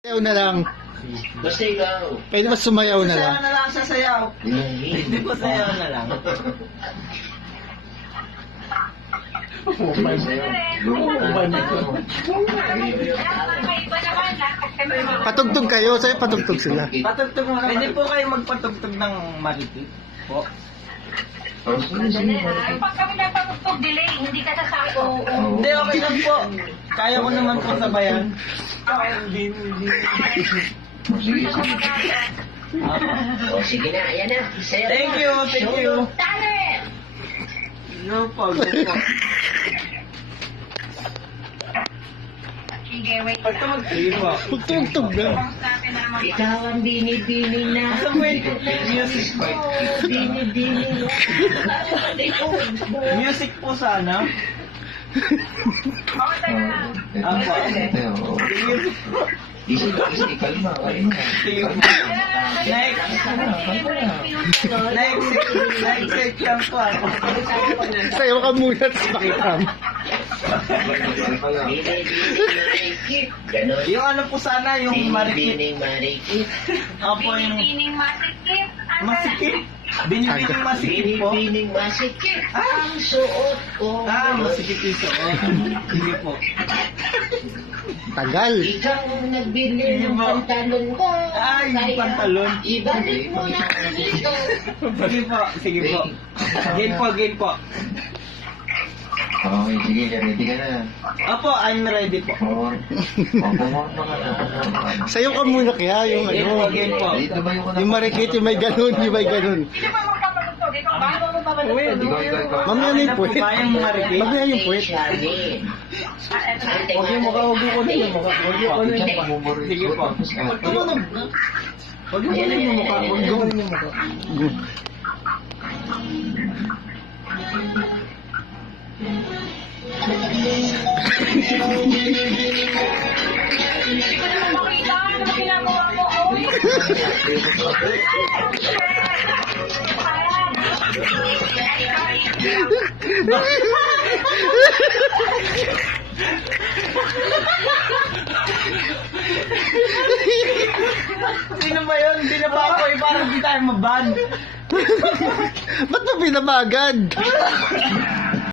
Sayaw na lang. Basta ikaw. Pwede ba sumayaw na lang? Sayaw na lang sa sayaw. Hindi po sayaw na lang. Patugtog kayo, sa'yo patugtog sila. Patugtog mo naman. Pwede po kayo magpatugtog ng maritik po. Pag kami napatugtog delay, hindi ka sasako. Hindi, okay lang po. Kaya ko naman po sabayan. O sige na, ayan na. Saya Thank you, thank you. Talent! Go po, go po. Sige, wait Pag sige po. Pagtugtog na. natin naman. Ikaw ang bini-bini na. Saan po yung music? Bini-bini na. Music po sana. Oo, tayo na. Apo. Music po. Kalma, kalma. Sige po. Next. Next section po ako. Sayaw ka muna at pakita mo. Ganon. Yung ano po sana, yung marikit. Bini-bini marikit. Apo yung Binibining masikip. masikip. Binibining masikip po. Bini-bini masikit. Ang suot ko. Masikip yung suot. Sige po. Tagal. Ikaw ang nagbili ng Sige po. pantalon ko. Ay, yung pantalon. Ibalik mo na dito. Sige po, sige po. Game po, game po. Okay, sige, ready ka na. Apo, I'm ready po. Pumunta ka na. Sayaw ka muna kaya yung Game po, ano. game po. Dito ba yung Yung marikit, yung may ganun, yung may ganun. Sino ba magpapatugtog? Ikaw ba? Ano mo Ikaw. Mamaya na yung Okay na po puwet. ba yung marikit? Mamaya yung puwet. Huwag yung mukha, huwag yung mukha. Huwag yung ano yung Sige po. Huwag yung ano yung mukha. Huwag yung ano yung mukha. Hindi ko naman makita. Ano ba ginagawa mo? Oy! Sino ba yun? Hindi na ba ako eh. Parang di tayo maban. Ba't mo pinabagad?